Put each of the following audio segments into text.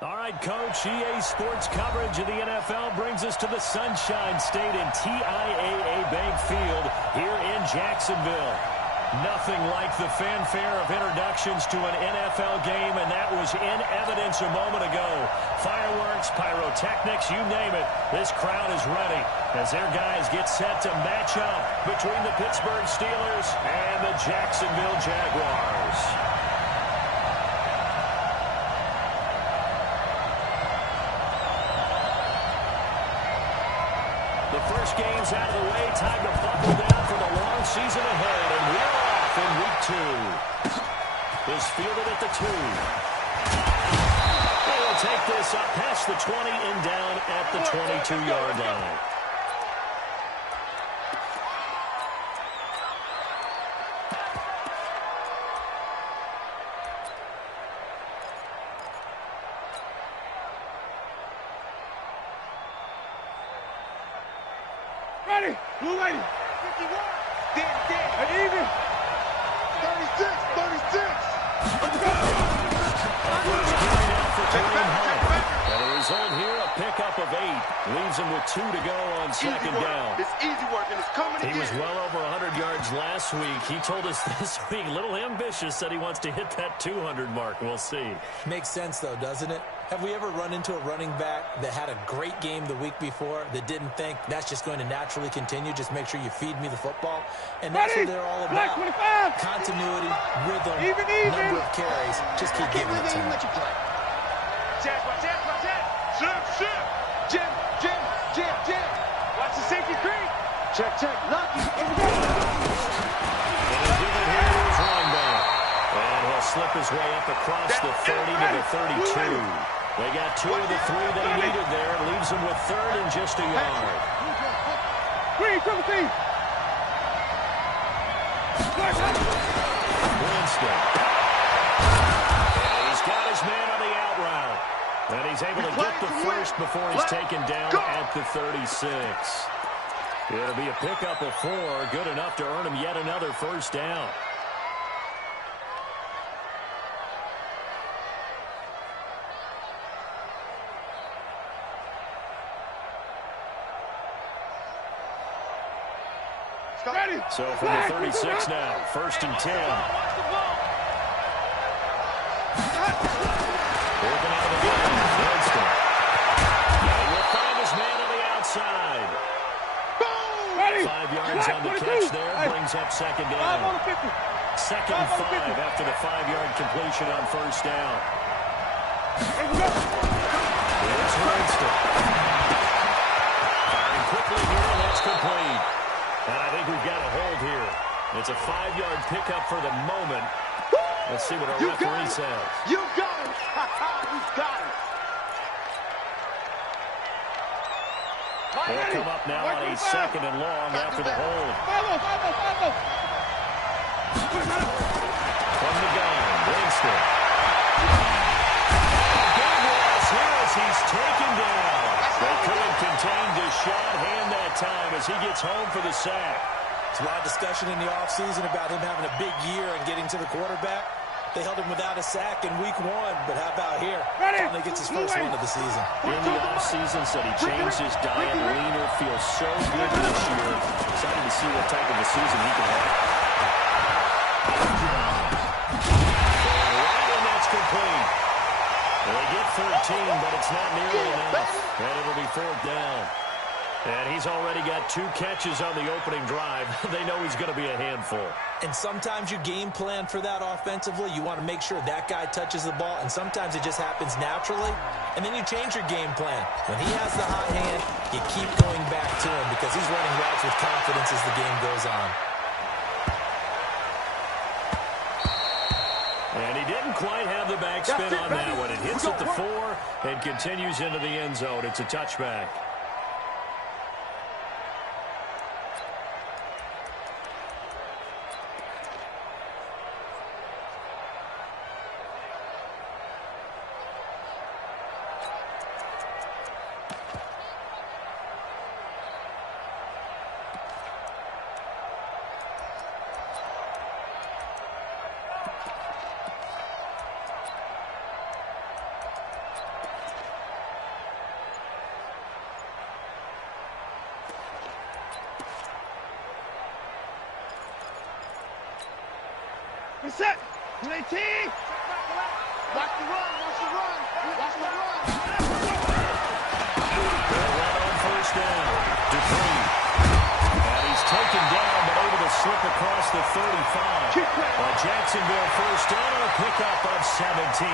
All right, Coach, EA Sports coverage of the NFL brings us to the Sunshine State in TIAA Bank Field here in Jacksonville. Nothing like the fanfare of introductions to an NFL game, and that was in evidence a moment ago. Fireworks, pyrotechnics, you name it. This crowd is ready as their guys get set to match up between the Pittsburgh Steelers and the Jacksonville Jaguars. The first game's out of the way. Time to buckle down for the long season ahead. And we're off in week 2. Is fielded at the 2. They will take this up past the 20 and down at the 22-yard line. Ready, blue lady. 51. Dead. And even. 36. Let's go. First carry down for Kareem Hunt. And a result here, a pickup of 8. Leaves him with 2 to go on second down. It's easy work, and it's coming again. He was well over 100 yards last week. He told us this week, a little ambitious, said he wants to hit that 200 mark. We'll see. Makes sense, though, doesn't it? Have we ever run into a running back that had a great game the week before that didn't think that's just going to naturally continue? Just make sure you feed me the football. And that's what they're all about. 25. Continuity, rhythm, Even. number of carries. Just keep giving it to him. Jab. Jim. Watch the safety creep. Check. Lucky. And he'll give it here to his running back. And he'll slip his way up across the 30 to the 32. They got 2 of the 3 they needed there. Leaves them with 3rd and just a yard. Winston. And he's got his man on the out route. And he's able to get the first before he's taken down at the 36. It'll be a pickup of 4. Good enough to earn him yet another first down. Ready. So from the 36 now, 1st and 10. Working out of the gun, Winston. And he'll find his man on the outside. 5 yards on the catch there, brings up second down. 2nd and 5 after the 5-yard completion on first down. Here's Winston. Firing quickly here, and that's complete. And I think we've got a hold here. It's a 5-yard pickup for the moment. Let's see what our referee says. You got it. You got it. They'll come up now on a 2nd and long after the hold. From the gun, Winston. Big loss here as he's taken down. They couldn't contain Deshaun that time as he gets home for the sack. There's a lot of discussion in the offseason about him having a big year and getting to the quarterback. They held him without a sack in week 1, but how about here? Finally gets his first one of the season. In the offseason, said he changed his diet, leaner, feels so good this year. Excited to see what type of a season he can have. And that's complete. They get 13, but it's not nearly enough. And it'll be 4th down. And he's already got 2 catches on the opening drive. They know he's going to be a handful. And sometimes you game plan for that offensively. You want to make sure that guy touches the ball, and sometimes it just happens naturally. And then you change your game plan. When he has the hot hand, you keep going back to him because he's running routes with confidence as the game goes on. And he didn't quite have the backspin on that one. It hits at the 4 and continues into the end zone. It's a touchback. Reset. Play T. Watch the run. Watch the run. Watch the run. They'll run on first down. Dupree. And he's taken down, but able to slip across the 35. A Jacksonville first down and a pickup of 17.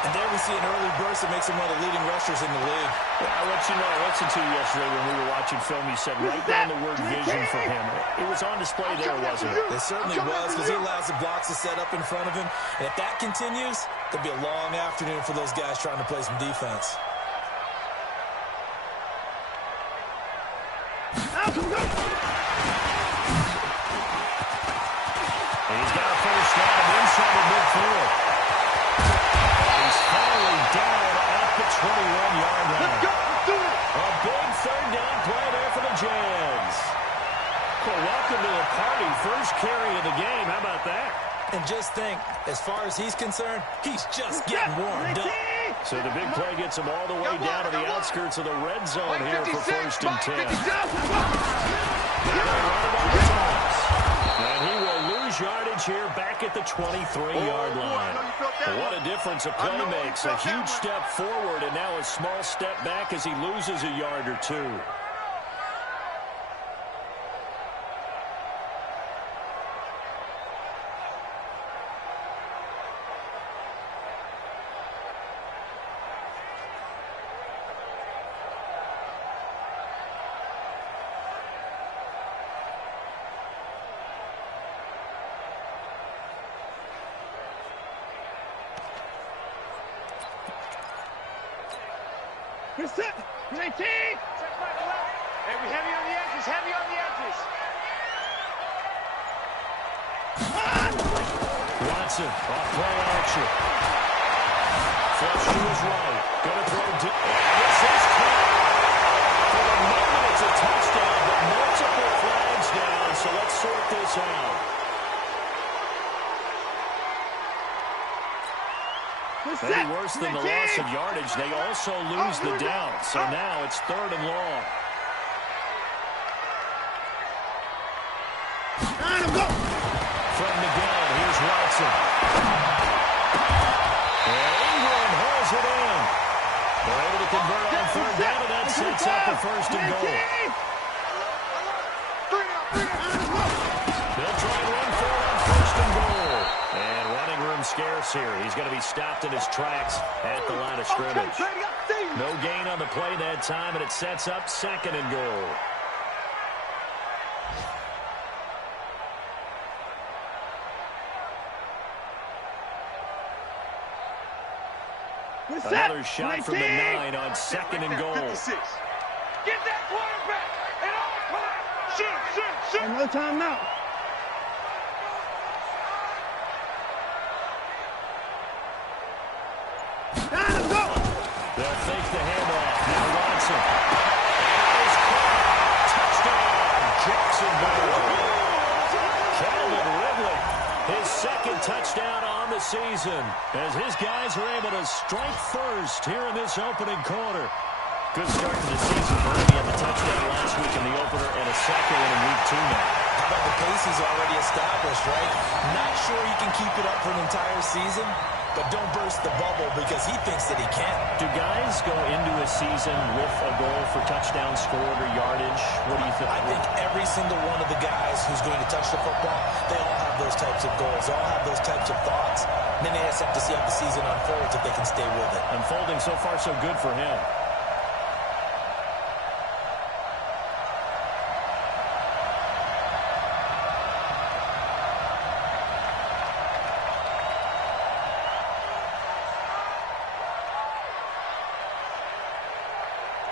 And there we see an early burst that makes him one of the leading rushers in the league. Yeah, I let you know, I listened to you yesterday when we were watching film. You said right down the word vision for him. It was on display there, wasn't it? It certainly was, because he allows the blocks to set up in front of him. And if that continues, there'll be a long afternoon for those guys trying to play some defense. He's got a first down inside the midfield. Finally down at the 21-yard line. Let's go. Let's do it. A big third down play there for the Jags. Well, welcome to the party. First carry of the game. How about that? And just think, as far as he's concerned, he's just getting warmed up. So the big play gets him all the way down to the outskirts of the red zone here for first and 10. And he will lose yardage here back at the 23-yard line. What a difference a play makes. A huge step forward and now a small step back as he loses a yard or two. Reset. Play T. Hey, we heavy on the edges. Heavy on the edges. Watson off play action. Flush to his right. Gonna throw deep. This is caught. For the moment, it's a touchdown, but multiple flags down, so let's sort this out. Maybe worse than the loss of yardage, they also lose the down. So now it's third and long. From the gun, here's Watson. And Ingram hauls it in. They're able to convert on third down, and that sets up a first and goal. They'll try and run for it on first and goal. And running room scarce here. He's going to be stopped in his tracks at the line of scrimmage. No gain on the play that time, and it sets up second and goal. Another shot from the 9 on second and goal. Get that quarterback and all time. Shoot. No timeout. They'll fake the handoff. Now Watson. Is caught. Touchdown, Jacksonville. Calvin Ridley, his second touchdown on the season, as his guys are able to strike first here in this opening quarter. Good start to the season for him. He had the touchdown last week in the opener and a second one in week 2 now. How about the pace he's already established, right? Not sure he can keep it up for an entire season, but don't burst the bubble because he thinks that he can. Do guys go into a season with a goal for touchdown scored or yardage? What do you think? I think every single one of the guys who's going to touch the football, they all have those types of goals. They all have those types of thoughts. And then they just have to see how the season unfolds if they can stay with it. Unfolding so far so good for him.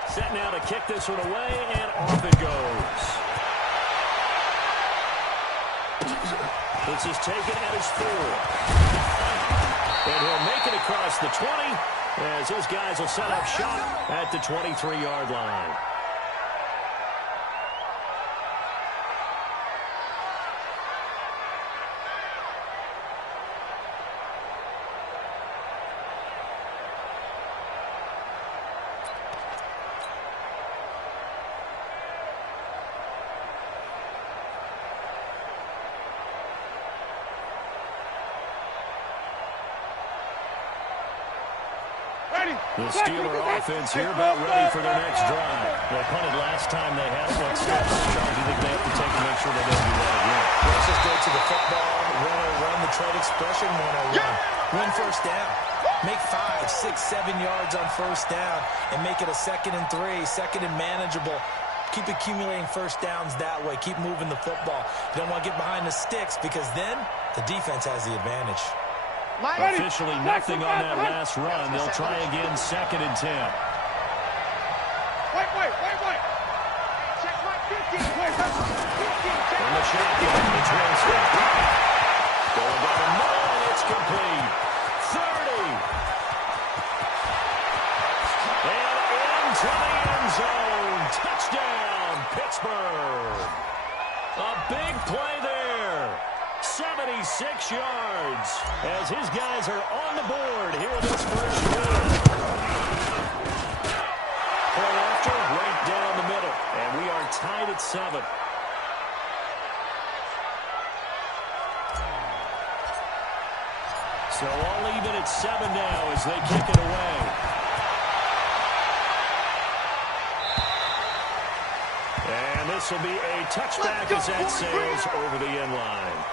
Set now to kick this one away, and off it goes. This is taken at his 4. And he'll make it across the 20 as his guys will set up shop at the 23-yard line. The Steeler offense here about ready for their next drive. They punted last time they had it. What steps, Charles, do you think they have to take to make sure they don't do that again? Let's just go to the football, run the trade expression 101. Win first down. Make 5, 6, 7 yards on first down and make it a 2nd and 3, 2nd and manageable. Keep accumulating first downs that way. Keep moving the football. You don't want to get behind the sticks because then the defense has the advantage. Officially nothing on that last run. They'll try again, 2nd and 10. Wait. Check my 15. From the shotgun, it's Winston. Going down the middle, and it's complete. 30. And into the end zone. Touchdown, Pittsburgh. A big play there. 76 yards as his guys are on the board here in this first quarter. Play after, right down the middle, and we are tied at 7. So all even at 7 now as they kick it away. And this will be a touchback as that sails over the end line.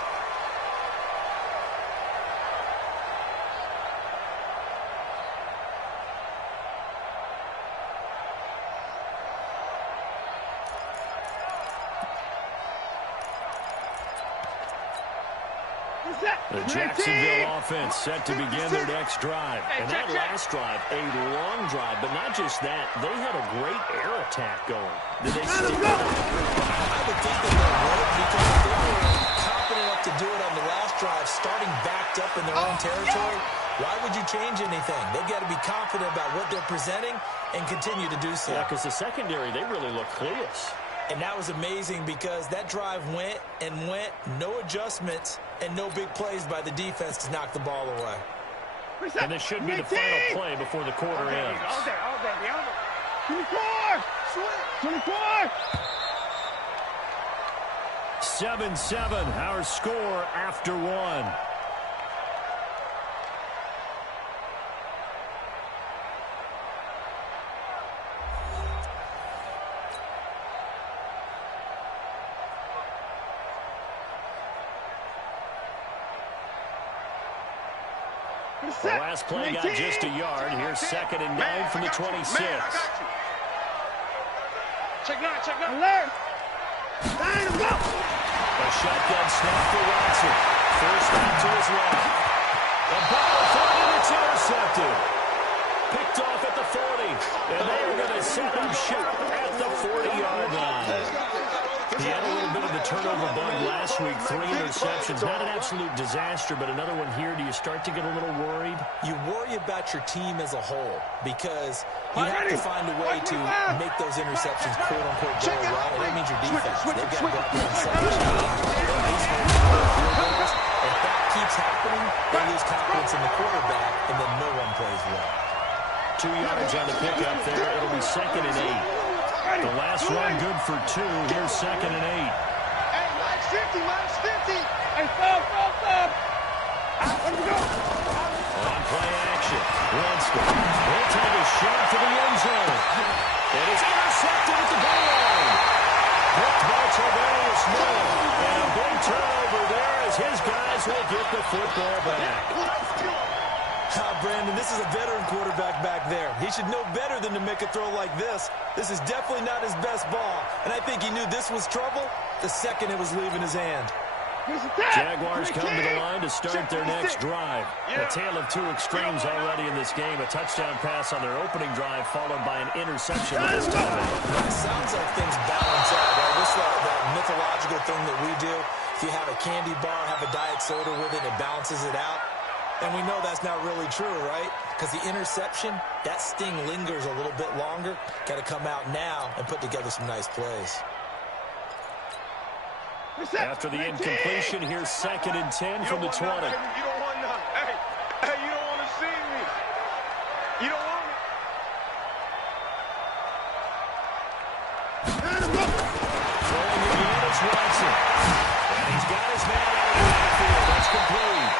The Jacksonville offense set to begin their next drive. And that last drive, a long drive, but not just that. They had a great air attack going. Did they stick with it? I would think that they would because if they were confident enough to do it on the last drive, starting backed up in their own territory, why would you change anything? They've got to be confident about what they're presenting and continue to do so. Yeah, because the secondary, they really look clueless. And that was amazing because that drive went, no adjustments, and no big plays by the defense to knock the ball away. And this should be the final play before the quarter ends. All day. 24! 7-7, our score after 1. The last play got just a yard. Here's 2nd and 9 from the 26. Check 9. Alert! 9, go! A shotgun snap for Watson. First down to his left. The ball thrown, and it's intercepted. Picked off at the 40. And they are going to set him short at the 40-yard line. He had a little bit of the turnover bug last week. 3 interceptions. Not an absolute disaster, but another one here. Do you start to get a little worried? You worry about your team as a whole because you have to find a way to make those interceptions quote-unquote go right. And that means your defense. They've got to go out there and set the change. If that keeps happening, they lose confidence in the quarterback, and then no one plays well. 2 yards on the pickup there. It'll be 2nd and 8. The last run good for 2. Here's 2nd and 8. Hey, minus 50. Hey, stop. Let's go. On play action. Winston will take a shot to the end zone. It is intercepted at the goal line. Picked by Tavarius Moore. And a big turnover there as his guys will get the football back. Brandon, this is a veteran quarterback back there. He should know better than to make a throw like this. This is definitely not his best ball. And I think he knew this was trouble the second it was leaving his hand. Jaguars come to the line to start their next drive. A tale of 2 extremes already in this game. A touchdown pass on their opening drive followed by an interception last time. It sounds like things balance out. Right? This is that mythological thing that we do. If you have a candy bar, have a diet soda with it, it balances it out. And we know that's not really true, right? Because the interception, that sting lingers a little bit longer. Got to come out now and put together some nice plays. After the incompletion, here's 2nd and 10 from the 20. You don't want none. Hey, you don't want to see me. You don't want it. Throwing again is Watson. And he's got his man out of the backfield. That's complete.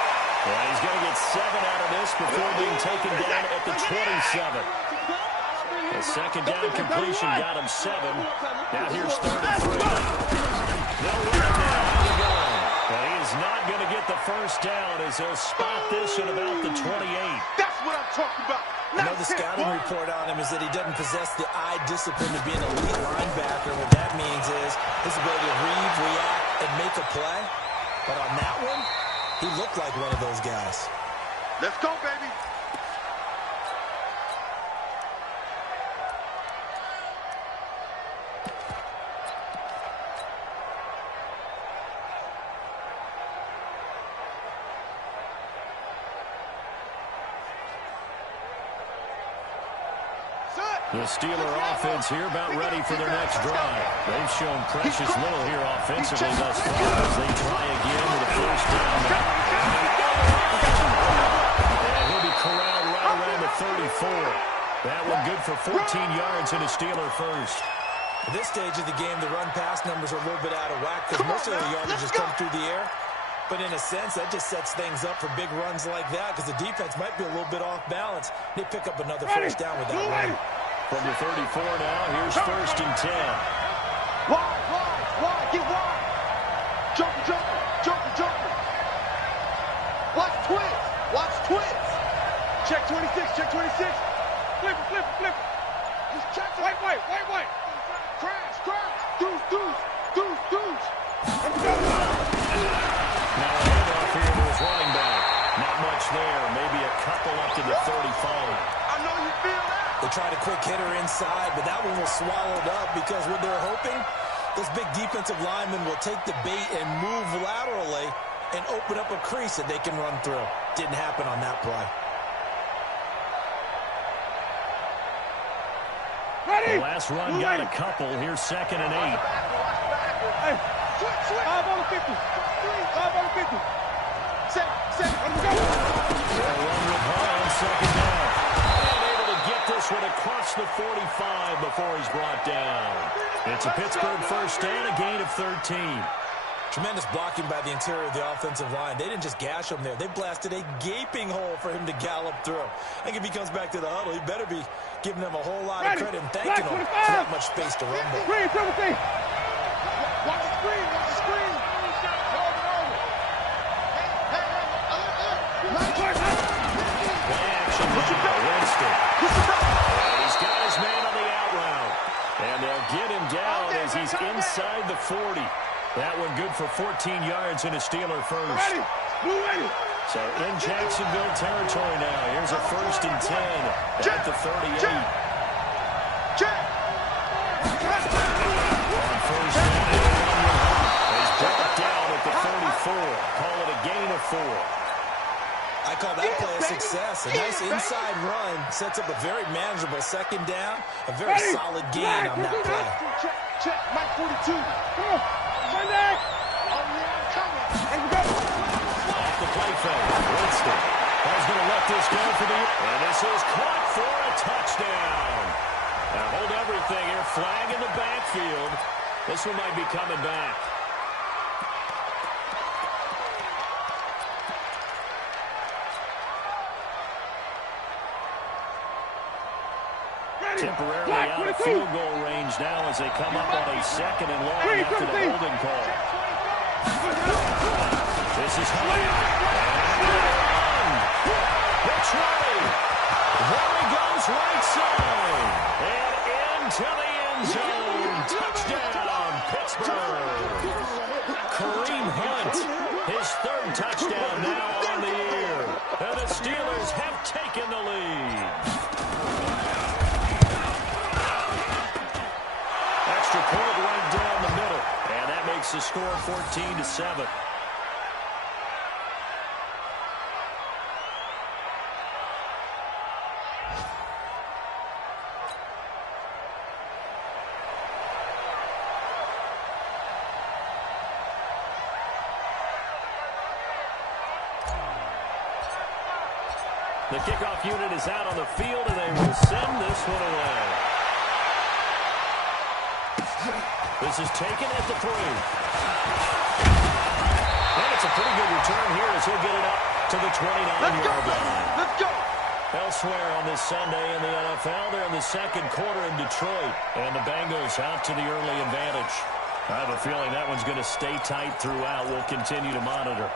And he's going to get 7 out of this. this before being taken down at the 27. A second down completion got him 7. Now here's 3rd and 3. They'll run it down. But he is not going to get the first down as they'll spot this at about the 28. That's what I'm talking about. You know, the scouting report on him is that he doesn't possess the eye discipline to be an elite linebacker. What that means is his ability to read, react, and make a play. But on that one, he looked like one of those guys. Let's go, baby. The Steeler offense here about ready for their next drive. They've shown precious little here offensively thus far as they try again with a first down. And he'll be corralled right around the 34. That one good for 14 yards and a Steeler first. At this stage of the game, the run-pass numbers are a little bit out of whack because most of the yardage has come through the air. But in a sense, that just sets things up for big runs like that because the defense might be a little bit off balance. They pick up another first down with that run. From the 34 now, here's 1st and 10. Wide, get wide. Jumper. Watch twins. Check 26. Flip it. Just check it. White. Crash. Deuce. Let's go. Now a handoff here to his running back. Not much there. Maybe a couple up to the 35. I know you feel that. They tried a quick hitter inside, but that one was swallowed up because what they're hoping, those big defensive linemen will take the bait and move laterally and open up a crease that they can run through. Didn't happen on that play. The last run got a couple. Here's 2nd and 8. Hey, switch. 5 on the 50. 5 on the 50. Set. Let's go. They'll run with Hall on 2nd down. And able to get this one across the 45 before he's brought down. It's a Pittsburgh first down, a gain of 13. Tremendous blocking by the interior of the offensive line. They didn't just gash him there. They blasted a gaping hole for him to gallop through. I think if he comes back to the huddle, he better be giving them a whole lot of credit and thanking them for that much space to rumble. Screen, Timothy. Watch the screen. He's got his man on the out route. And they'll get him down as he's inside the 40. That one good for 14 yards and a Steeler first. So in Jacksonville territory now. Here's a 1st and 10 at the 38. On first down, he's brought down at the 34. Call it a gain of 4. I call that play a success. A nice inside run sets up a very manageable 2nd down. A very solid gain on that play. Check. Mike 42. Come on. Monday. Off the play fake. Winston is going to let this go for the... And this is caught for a touchdown. Now hold everything here. Flag in the backfield. This one might be coming back. Temporarily out of field goal range now as they come up on a 2nd and long after the holding call. This is high. Which way? There he goes, right side. And into the end zone. Touchdown, Pittsburgh. Kareem Hunt, his 3rd touchdown now on the year. And the Steelers have taken the lead. Point right down the middle, and that makes the score 14-7. The kickoff unit is out on the field, and they will send this one away. This is taken at the 3. And it's a pretty good return here as he'll get it up to to the 29-yard line. Let's go. Elsewhere on this Sunday in the NFL, they're in the second quarter in Detroit, and the Bengals out to the early advantage. I have a feeling that one's going to stay tight throughout. We'll continue to monitor.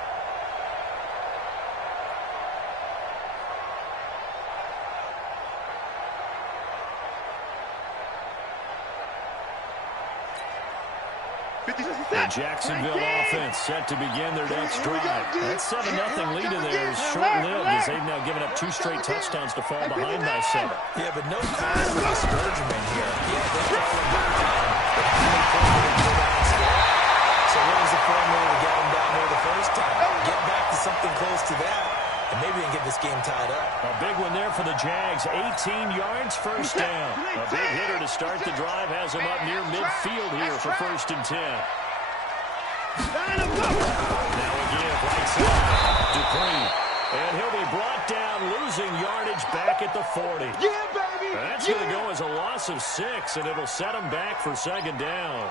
The Jacksonville offense set to begin their next drive. That 7-0 lead in there is short-lived as they've now given up 2 straight touchdowns to fall behind by 7. Yeah, but no cause for discouragement here. Yeah, they're falling behind. But how many points did they put on score? So what was the formula to get them down there the first time? Get back to something close to that, and maybe they can get this game tied up. A big one there for the Jags. 18 yards, first down. A big hitter to start the drive has him up near midfield here for 1st and 10. Now again, right side, Dupree. And he'll be brought down, losing yardage back at the 40. Yeah, baby. That's going to go as a loss of 6, and it'll set him back for 2nd down.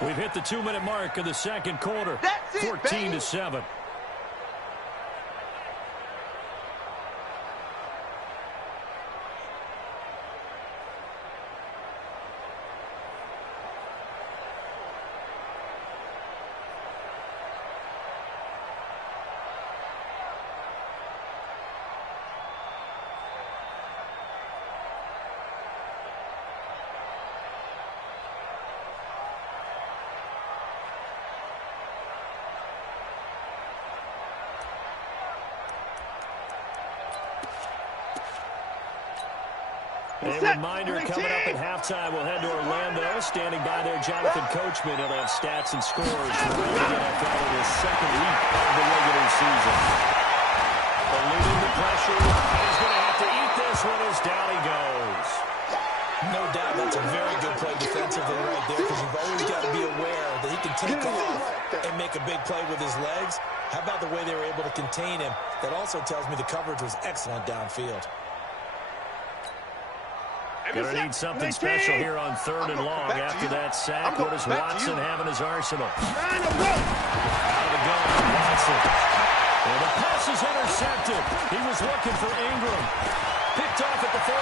We've hit the 2-minute mark of the second quarter. 14-7. A reminder coming up at halftime, we'll head to Orlando. Standing by there, Jonathan Coachman. He'll have stats and scores from the NFL in his 2nd week of the regular season. Eluding the pressure, and he's going to have to eat this one as down he goes. No doubt that's a very good play defensively right there, because you've always got to be aware that he can take off and make a big play with his legs. How about the way they were able to contain him? That also tells me the coverage was excellent downfield. Going to need something special here on 3rd and long after that sack. What does Watson have in his arsenal? Out of the gun, Watson. And the pass is intercepted. He was looking for Ingram. Picked off at the 48.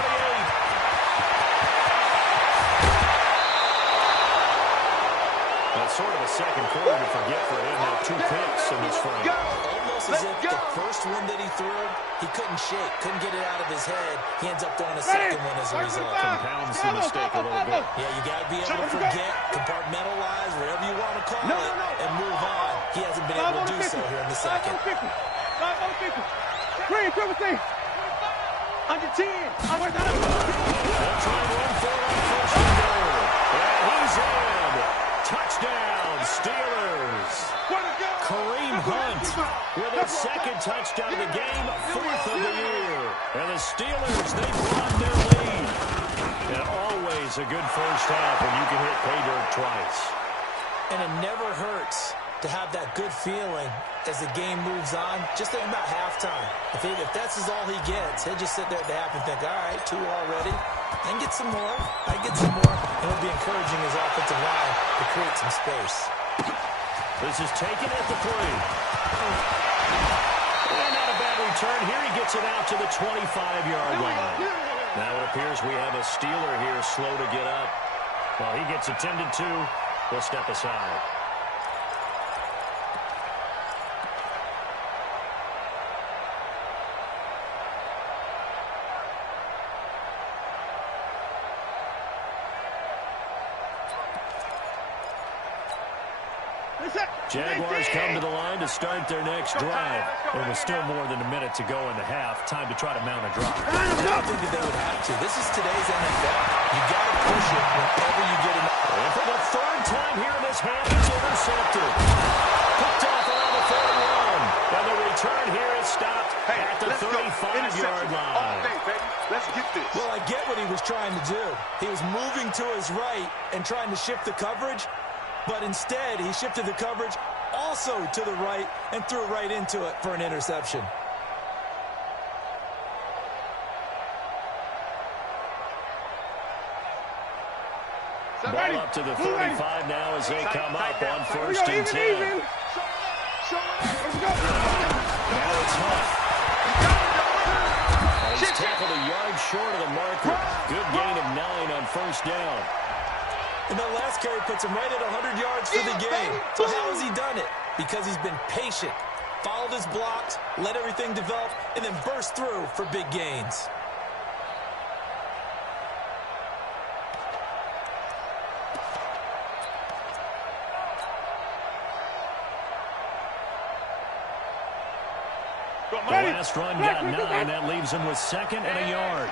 That's sort of a second quarter to forget for him. Now 2 picks in this frame. Almost as if the first one that he threw, he couldn't shake, couldn't get it out of his head. He ends up throwing a second one as a result. Compounds the mistake a little bit. Yeah, you got to be able to forget, compartmentalize, whatever you want to call it, and move on. He hasn't been able to do so here in the second. Under 10. They'll try and run for it on 1st and goal. And he's in. Touchdown, Steelers. Kareem Hunt with his 2nd touchdown of the game, 4th of the year. And the Steelers, they brought their lead. And always a good first half when you can hit pay dirt twice. And it never hurts to have that good feeling as the game moves on. Just think about halftime. If that's all he gets, he'll just sit there at the half and think, all right, 2 already. I can get some more. I get some more. And he'll be encouraging his offensive line to create some space. This is taken at the 3. And not a bad return. Here he gets it out to the 25-yard line. Now it appears we have a Steeler here slow to get up. While he gets attended to, we'll step aside. Jaguars come to the line to start their next drive. And with still more than a minute to go in the half, time to try to mount a drive. I don't think that they would have to. This is today's NFL. You got to push it whenever you get enough. And for the 3rd time here in this half, it's intercepted. Picked off around the 41. And the return here is stopped at the 35-yard line. Let's get this. Well, I get what he was trying to do. He was moving to his right and trying to shift the coverage. But instead, he shifted the coverage also to the right and threw right into it for an interception. Ball up to the 35 now as they come up on 1st and 10. Now it's Huff. He's tackled a yard short of the marker. Good gain of 9 on 1st down. And that last carry puts him right at 100 yards for the game. So how has he done it? Because he's been patient, followed his blocks, let everything develop, and then burst through for big gains. The last run got 9. That leaves him with 2nd and a yard.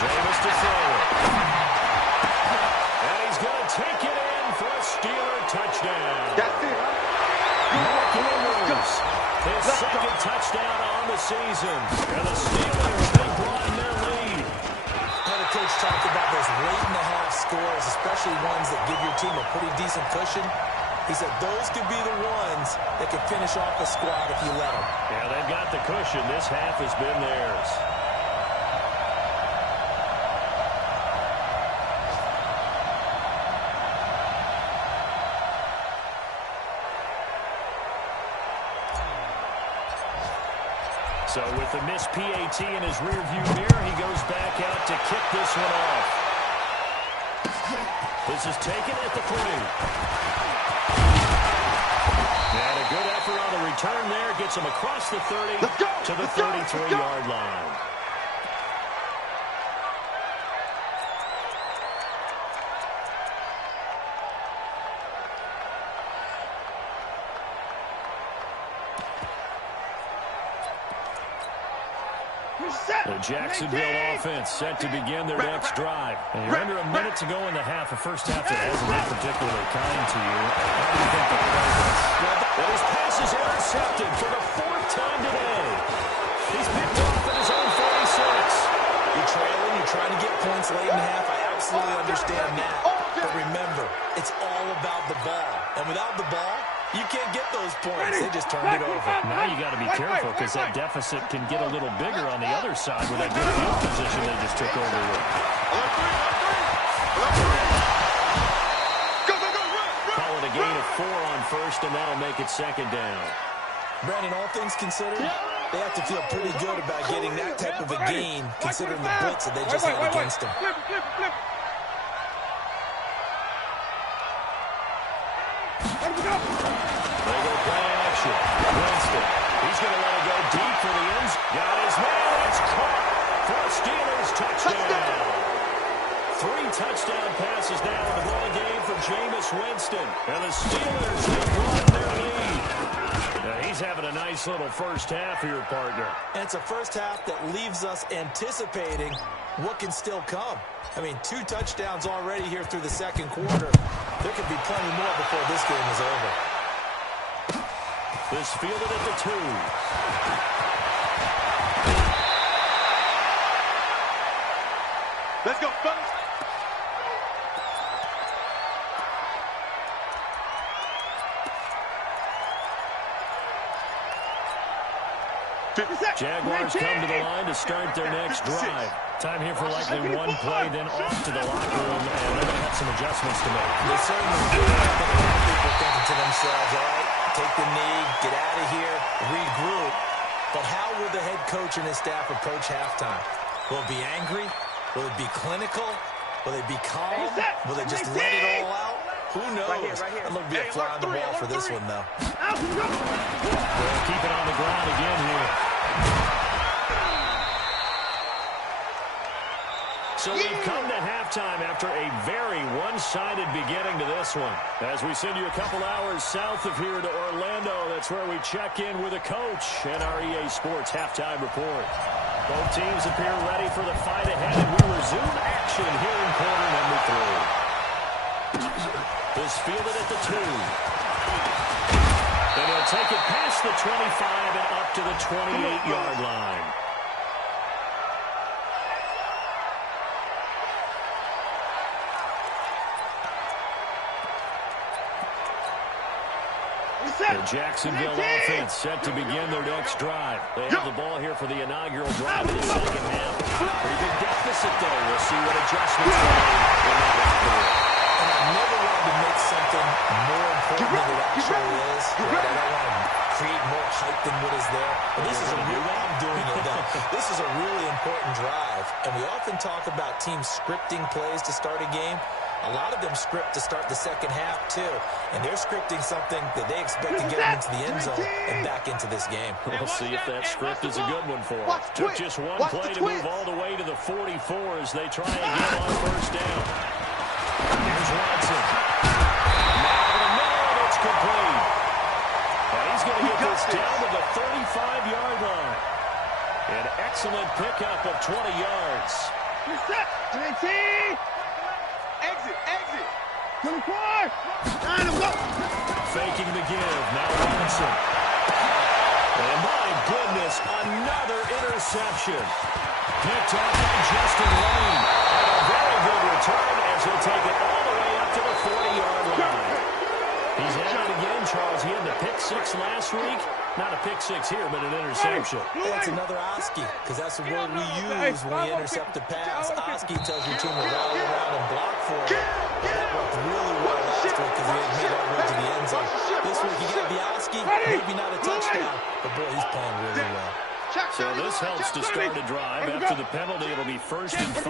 Jameis to throw it. And he's going to take it in for a Steeler touchdown. That's it. Mark Andrews, his 2nd touchdown on the season. And the Steelers, they broaden their lead. The coach talked about those late-in-the-half scores, especially ones that give your team a pretty decent cushion. He said those could be the ones that could finish off a squad if you let them. Yeah, they've got the cushion. This half has been theirs. So with the missed PAT in his rearview mirror, he goes back out to kick this one off. This is taken at the 3. And a good effort on the return there. Gets him across the 30 to the 33-yard line. The Jacksonville offense set to begin their next drive. And you're under a minute to go in the half. A first half that hasn't been particularly kind to you. How do you think the play is? Well, his pass is intercepted for the 4th time today. He's picked off at his own 46. You're trailing, you're trying to get points late in the half. I absolutely understand that. But remember, it's all about the ball. And without the ball, you can't get those points. They just turned it over. Now you got to be careful because that deficit can get a little bigger on the other side with that good field position they just took over with. Call it a gain of 4 on 1st, and that'll make it 2nd down. Brandon, all things considered, they have to feel pretty good about getting that type of a gain considering the blitz that they just had against them. They go play action. Winston. He's going to let it go deep for the ends. Got his man. It's caught for a Steelers touchdown. 3 touchdown passes now in the ball game for Jameis Winston. And the Steelers have broadened their lead. Now he's having a nice little first half here, partner. And it's a first half that leaves us anticipating what can still come. I mean, 2 touchdowns already here through the 2nd quarter. There could be plenty more before this game is over. This fielded at the 2. Let's go, fellas. Jaguars come to the line to start their next drive. Time here for likely one play, then off to the locker room, and they're going to have some adjustments to make. They certainly do. I think a lot of people are thinking to themselves, all right, take the knee, get out of here, regroup. But how will the head coach and his staff approach halftime? Will it be angry? Will it be clinical? Will they be calm? Will they just let it all out? Who knows? Right here. I'm going to be a fly on the wall for this one, though. They'll keep it on the ground again here. So we've come to halftime after a very one-sided beginning to this one. As we send you a couple hours south of here to Orlando, that's where we check in with a coach and our EA Sports halftime report. Both teams appear ready for the fight ahead, and we resume action here in quarter number 3. This fielded at the 2. And he'll take it past the 25 and up to the 28-yard line. The The Jacksonville offense set to begin their next drive. They have the ball here for the inaugural drive of the second half. Pretty big deficit, though. We'll see what adjustments are made when that is clear. And I never wanted to make something more important than it actually is. Right? I don't want to create more hype than what is there. But this is a real way I'm doing it, though. This is a really important drive. And we often talk about teams scripting plays to start a game. A lot of them script to start the second half, too. And they're scripting something that they expect to get them into the end zone and back into this game. We'll see if that script is a good one for them. Took just one play to move all the way to the 44 as they try again on first down. Here's Watson. Now it's complete. And he's going to get this down to the 35-yard line. An excellent pickup of 20 yards. Exit. Faking the give. Now Watson. And my goodness, another interception. Picked off by Justin Lane. And a very good return as he'll take it all the way up to the 40-yard line. He's at it again, Charles. He had the pick six last week. Not a pick six here, but an interception. That's another Oski, because that's the word we use when we intercept a pass. Oski tells your team to rally around and block for it. And that worked really well last week because he had made that run to the end zone. This week he got the Oski, maybe not a touchdown, but boy, he's playing really well. So this helps to start a drive. After the penalty, it'll be 1st and 5.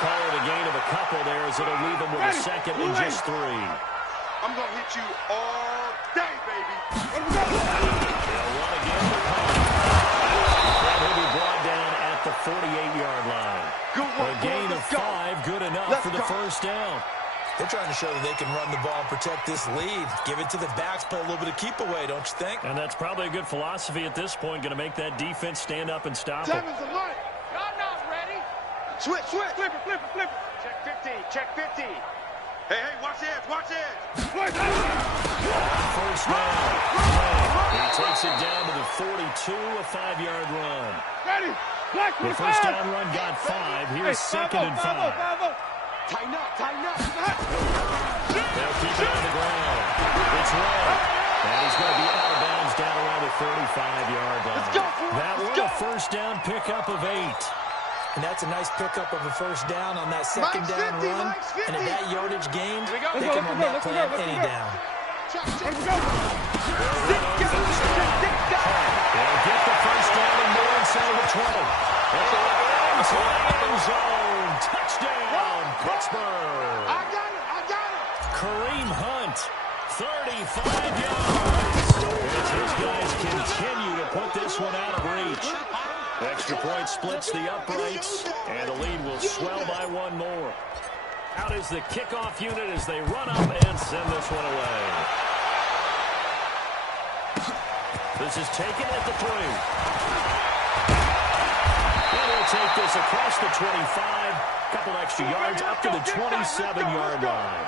Call it a gain of a couple there as it'll leave him with a second and just 3. I'm going to hit you all day, baby. They'll run again. And he'll be brought down at the 48-yard line. A gain of 5, good enough for the first down. They're trying to show that they can run the ball and protect this lead. Give it to the backs, play a little bit of keep away, don't you think? And that's probably a good philosophy at this point, going to make that defense stand up and stop it. Seven's alert. Y'all not ready. Switch. Flip it. Check 50. Hey, watch this. First down. He takes it down to the 42, a 5-yard run. Ready. The first down run got 5. Here's 2nd and 5. Tighten up. They'll keep it on the ground. It's Ray. And he's going to be out of bounds down around the 35-yard line. That was a first down pickup of 8. And that's a nice pickup of a first down on that second down run. And at that yardage gained, they can run that play on any down. They'll get the first down and more inside the 20. End zone. Touchdown, Pittsburgh. I got it. Kareem Hunt, 35 yards. As his guys continue to put this one out of reach. Extra point splits the uprights, and the lead will swell by 1 more. Out is the kickoff unit as they run up and send this one away. This is taken at the 3. And he'll take this across the 25, couple extra yards up to the 27-yard line.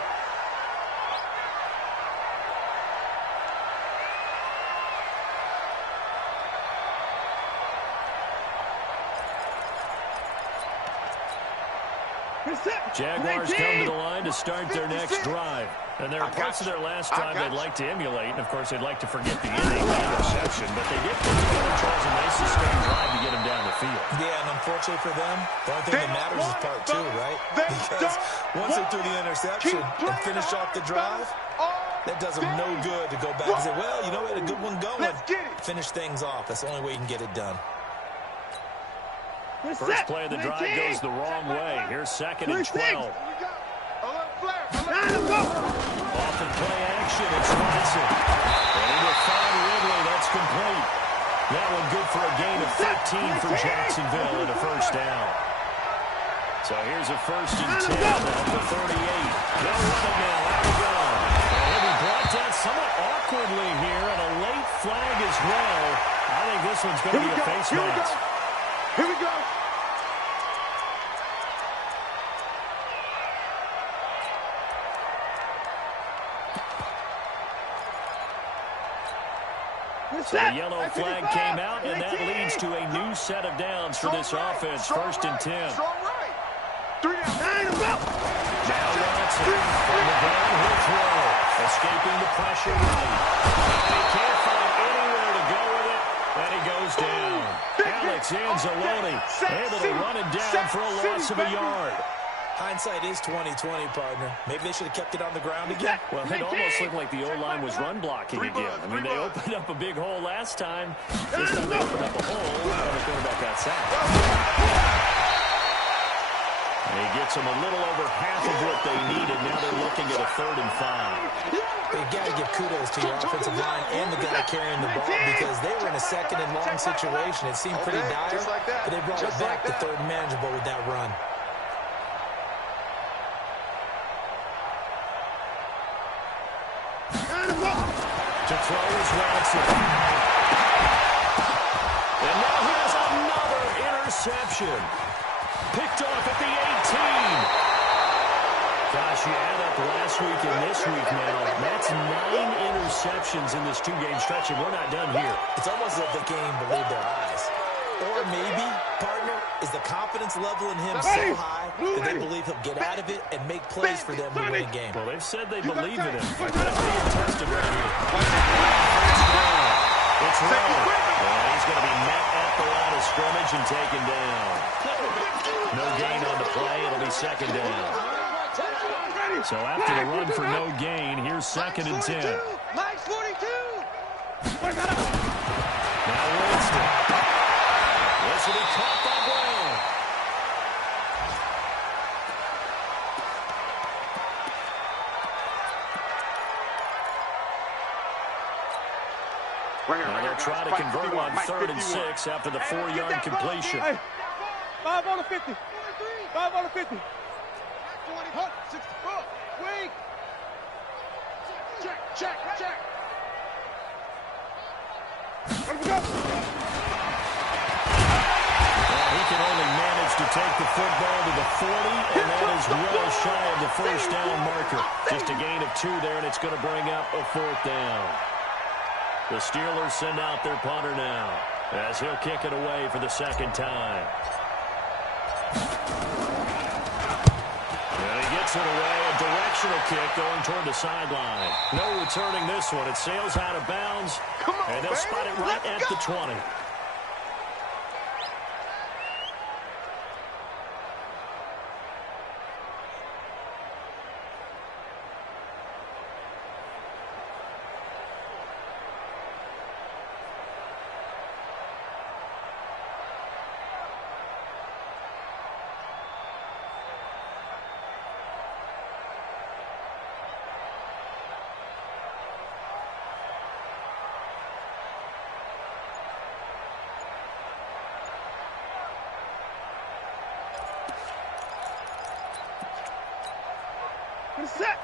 Jaguars come to the line to start their next drive. And there are parts of their last drive they'd like to emulate. And, of course, they'd like to forget the inning interception. But they did put together, Charles, a nice sustained drive to get him down the field. Yeah, and unfortunately for them, the only thing that matters is part 2, right? Because once they threw the interception and finished off the drive, that does them no good to go back and say, well, you know, we had a good one going. Finish things off. That's the only way you can get it done. First play of the drive goes the wrong way. Here's 2nd and 12. Off of play action, it's Watson. And he will find Ridley. That's complete. That one good for a gain of 13 for Jacksonville and a first down. So here's a 1st and 10 at the 38. No running now. Out we go. And he'll be brought down somewhat awkwardly here, and a late flag as well. I think this one's going to be a face mask. Here we go. So the yellow flag came out, and that leads to a new set of downs for this offense. 1st and 10. Strong right. 3 down. Now Watson from the ground, he'll throw. Escaping the pressure right. And he can't find anywhere to go with it. And he goes down. Alex Anzalone able to run it down for a loss of a yard. Hindsight is 20/20, partner. Maybe they should have kept it on the ground again. Well, it almost looked like the O-line was run blocking again. I mean, they opened up a big hole last time. This time they opened up a hole, and the quarterback got sacked. And he gets them a little over half of what they needed. Now they're looking at a 3rd and 5. You've got to give kudos to your offensive line and the guy carrying the ball because they were in a 2nd and long situation. It seemed pretty dire, but they brought it back to 3rd and manageable with that run. To throw is Watson. And now here's another interception. Picked off at the 18. Gosh, you add up last week and this week now. That's 9 interceptions in this 2-game stretch, and we're not done here. It's almost as if they can't even believe their eyes. Or maybe, partner, is the confidence level in him so high that they believe he'll get out of it and make plays for them to win a game. Well, they've said they believe in him. That's being tested right here. It's Rowe. And he's going to be met at the line of scrimmage and taken down. No gain on the play. It'll be 2nd down. So after the run for no gain, here's 2nd and 10. Mike's 42. Now Winston. This will be caught by Brown. Now they'll try to convert on 3rd and 6 after the 4-yard completion. Hey, 5 on the 50. 5 on the 50. 20, 64. Wait. Check. Let me go. He can only manage to take the football to the 40, and that is well shy of the 1st down marker. Just a gain of 2 there, and it's going to bring up a 4th down. The Steelers send out their punter now, as he'll kick it away for the 2nd time. And he gets it away, a directional kick going toward the sideline. No returning this one. It sails out of bounds, and they'll spot it right at the 20.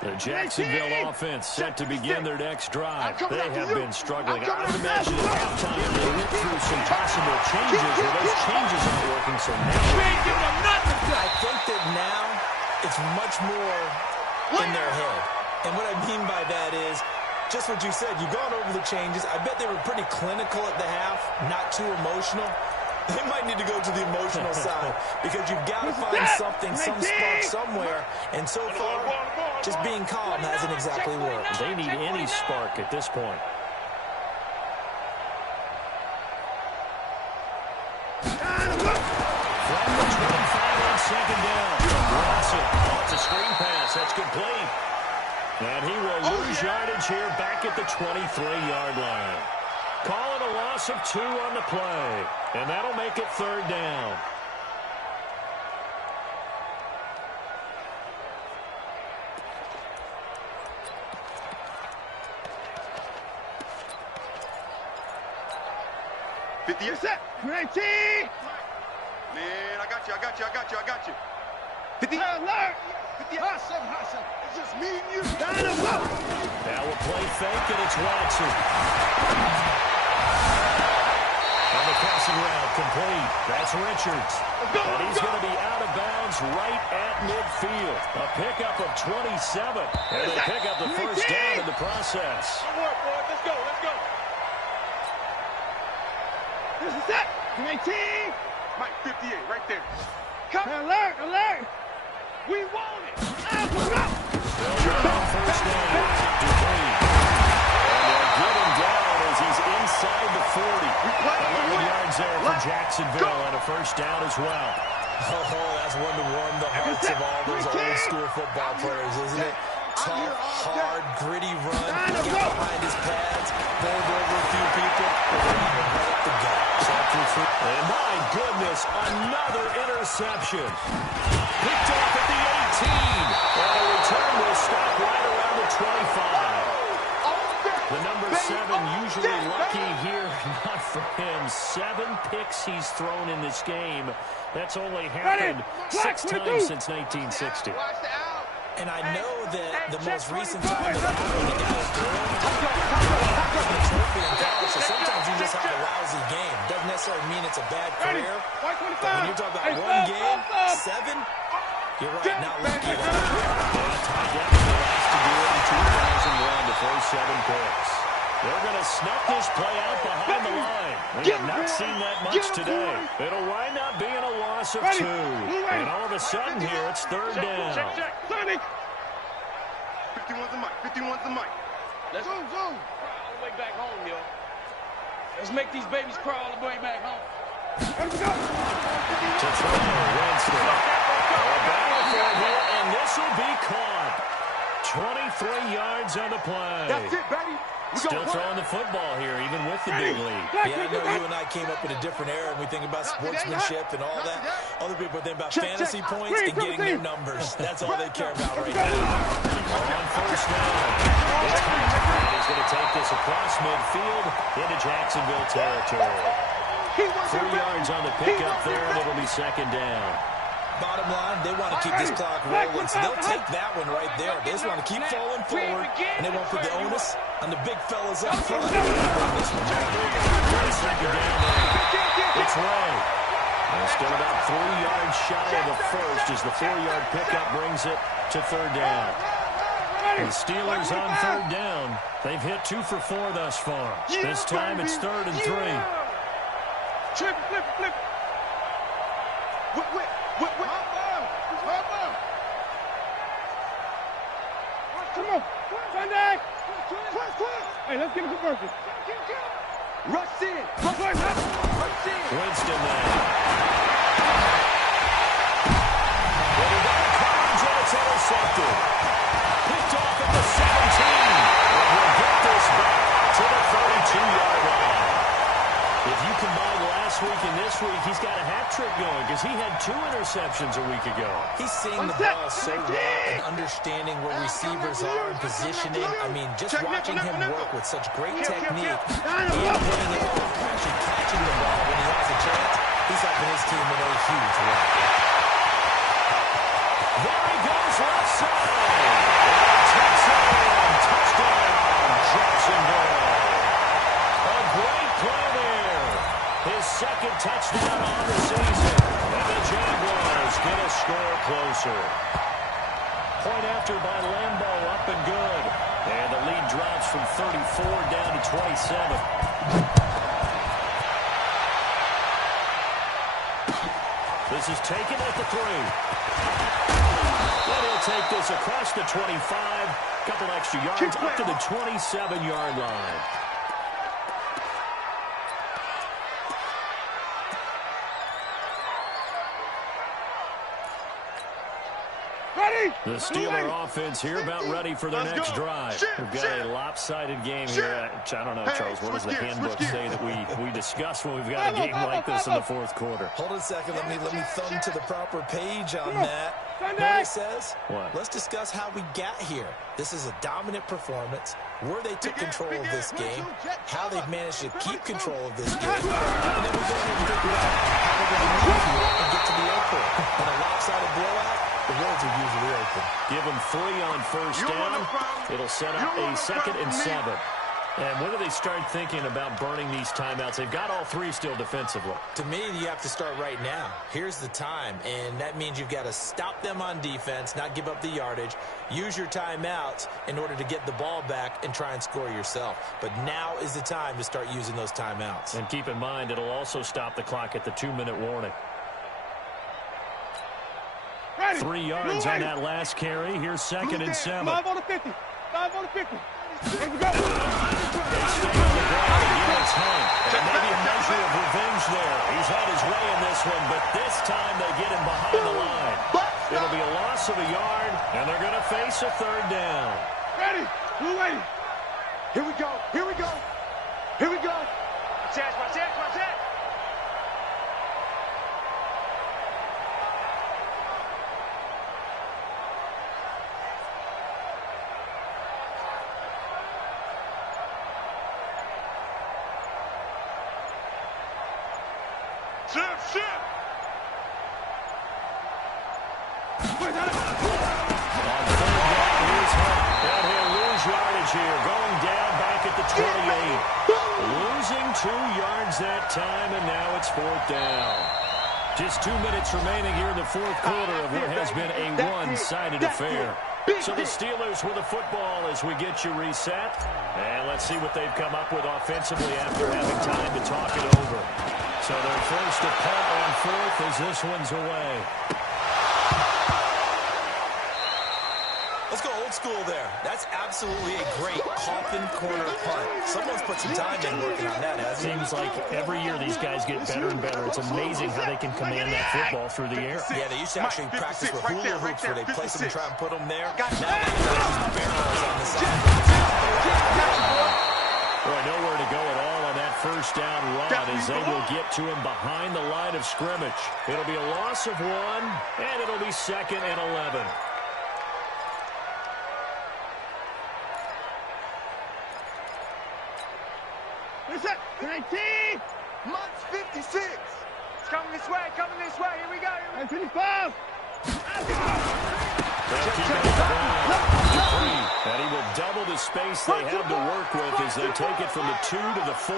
The Jacksonville offense set to begin their next drive. They have been struggling. I would imagine at halftime they went through some possible changes, where those changes aren't working, so now I think that now it's much more in their head. And what I mean by that is just what you said. You've gone over the changes. I bet they were pretty clinical at the half, not too emotional. They might need to go to the emotional side because you've got to find something, some spark somewhere. And so far, just being calm hasn't exactly worked. They need any spark at this point. From the 25 on 2nd down. Watson. It's a screen pass. That's complete. And he will lose yardage here back at the 23-yard line. Calling a loss of 2 on the play. And that'll make it 3rd down. Yes, sir. 19. Man, I got you. 50. Alert. 50. Hot seven. It's just me and you. Now we'll play fake, and it's Watson. And the passing route complete. That's Richards. And he's going to be out of bounds right at midfield. A pickup of 27. And they pick up the 1st down in the process. Good work, boys. Let's go. This is that. 19. Mike, 58, right there. Come. Alert. We want it. They'll run on 1st down. Jacksonville and a first down as well. Oh, that's one to warm the hearts of all those old-school football players, isn't it? Tough, hard, gritty run. He got behind his pads, bowled over a few people, right up the gut. And my goodness, another interception. Picked off at the 18. And a return will stop right around the 25. The number 7 usually lucky here. Not for him. 7 picks he's thrown in this game. That's only happened 6 times since 1960. And I know that the most recent time that the guy was the trophy in college, so sometimes you just have a lousy game. Doesn't necessarily mean it's a bad career. But when you're talking about one game, 7, you're right, not lucky at all. Ty Detmer last to do it in 2001 to throw 7 picks. They're going to snuff this play out behind the line. We have not seen that much today. It'll wind up being a loss of 2. And all of a sudden here, it's 3rd down. 51's the mic. 51's the mic. Let's crawl all the way back home, yo. Let's make these babies crawl all the way back home. To throw Winston. A battle for here, and this will be caught. 23 yards on the play. That's it, baby. Still throwing the football here, even with the big lead. Yeah, I know you and I came up in a different era, and we think about sportsmanship and all that. Other people think about fantasy points and getting their numbers. That's all they care about right now. On first down. He's going to take this across midfield into Jacksonville territory. 3 yards on the pickup there, and it'll be 2nd down. Bottom line, they want to keep this clock rolling, so they'll take that one right there. They just want to keep falling forward, and they won't put the onus on the big fellas up front. Second down there. It's Ray. And still about 3 yards shy of the first as the 4-yard pickup brings it to 3rd down. The Steelers on 3rd down. They've hit 2 for 4 thus far. This time it's 3rd and 3. Flip. Come on. Sunday. Hey, let's get him converted. Rush in. Winston there. Well, we got coverage and it's intercepted. Picked off at the 17. And we'll get this back to the 32-yard line. If you combine last week and this week, he's got a hat trick going because he had 2 interceptions a week ago. He's seeing the ball so well and understanding where receivers are and positioning. I mean, just watching him work with such great technique and hitting it off, actually catching the ball when he has a chance, he's helping his team in a huge way. There he goes left side. Touchdown, Jacksonville. A great play there. His 2nd touchdown on the season. And the Jaguars get a score closer. Point after by Lambeau, up and good. And the lead drops from 34 down to 27. This is taken at the 3. And he'll take this across the 25. Couple extra yards up to the 27-yard line. The Steeler offense here about ready for their next drive. We've got a lopsided game here. I don't know, Charles, what does the handbook say that we discuss when we've got a game like this in the 4th quarter? Hold on a second. Let me thumb to the proper page on that. Know what it says? What? Let's discuss how we got here. This is a dominant performance, where they took control of this game, how they've managed to keep control of this game, and then we go ahead and figure out how we're going to move here and get to the airport. In a lopsided blowout, the roads are usually open. Give them 3 on first down. It'll set up a 2nd and 7. And when do they start thinking about burning these timeouts? They've got all 3 still defensively. To me, you have to start right now. Here's the time, and that means you've got to stop them on defense, not give up the yardage, use your timeouts in order to get the ball back and try and score yourself. But now is the time to start using those timeouts. And keep in mind, it'll also stop the clock at the 2-minute warning. 3 yards on that last carry. Here's 2nd and 7. 5 on the 50. 5 on the 50. Here we go. They stay on the ground. Again, it's Hunt. And maybe a measure of revenge there. He's had his Shift. On third down, here's Hunt. And he'll lose yardage here. Going down back at the 28. Losing 2 yards that time, and now it's 4th down. Just 2 minutes remaining here in the 4th quarter of what has been a one-sided affair. So the Steelers with the football as we get you reset. And let's see what they've come up with offensively after having time to talk it over. So they're forced to punt on 4th as this one's away. Let's go old school there. That's absolutely a great coffin corner punt. Someone's put some time in working on that, hasn't it? Seems like every year these guys get better and better. It's amazing how they can command that football through the air. Yeah, they used to actually practice with hula hoops where they place them and try and put them there. Now they use barrels on the side. Boy, nowhere to go at all on that first down run as they will get to him behind the line of scrimmage. It'll be a loss of 1, and it'll be 2nd and 11. Reset. 19. Months 56. It's coming this way. Here we go. 55. They'll keep it on the ground. And he will double the space they have to work with as they take it from the 2 to the 4.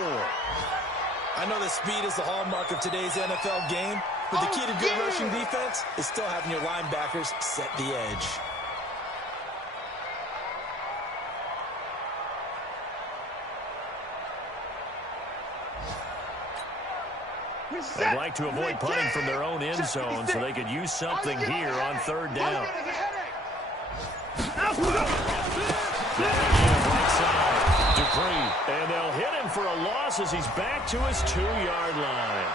I know that speed is the hallmark of today's NFL game, but the key to good rushing defense is still having your linebackers set the edge. They'd like to avoid punting from their own end zone so they could use something here on 3rd down. Right side, Dupree, and they'll hit him for a loss as he's back to his 2-yard line.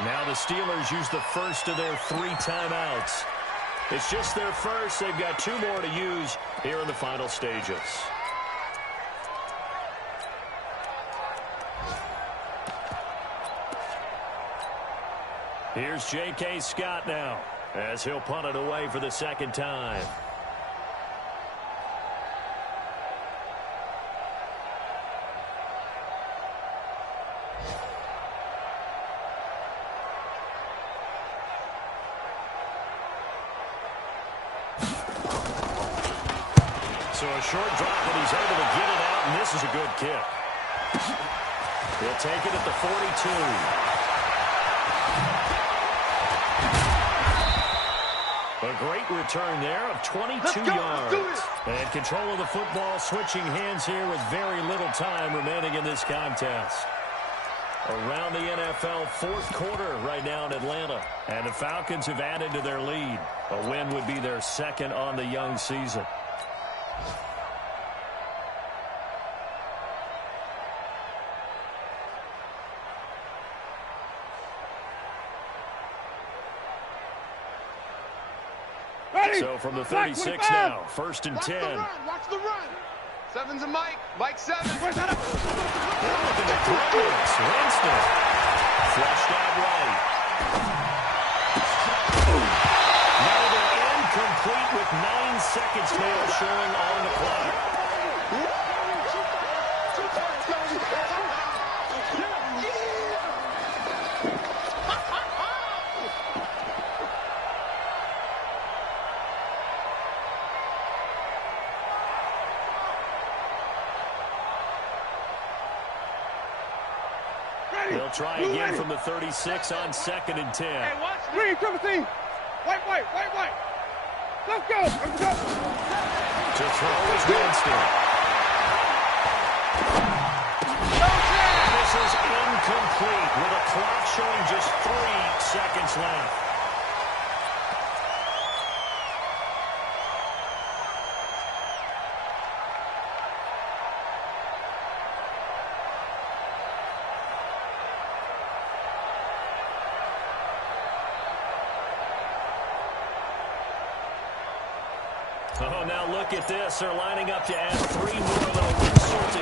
Now the Steelers use the first of their 3 timeouts. It's just their first. They've got 2 more to use here in the final stages. Here's J.K. Scott now as he'll punt it away for the 2nd time. So a short drop, and he's able to get it out, and this is a good kick. He'll take it at the 42. A great return there of 22 yards. And control of the football, switching hands here with very little time remaining in this contest. Around the NFL 4th quarter right now in Atlanta. And the Falcons have added to their lead. A win would be their 2nd on the young season. So from the 36 now, 1st and 10. Watch the run. 7's a Mike. Mike 7. They're looking to throw this. Winston. Flushed out right. Now they're incomplete with 9 seconds now showing on the clock. They'll try again from the 36 on 2nd and 10. Hey, watch. Green, Timothy. White. Let's go. To throw is Winston. This is incomplete with a clock showing just 3 seconds left. Oh, now look at this. They're lining up to add 3 more. They'll insert the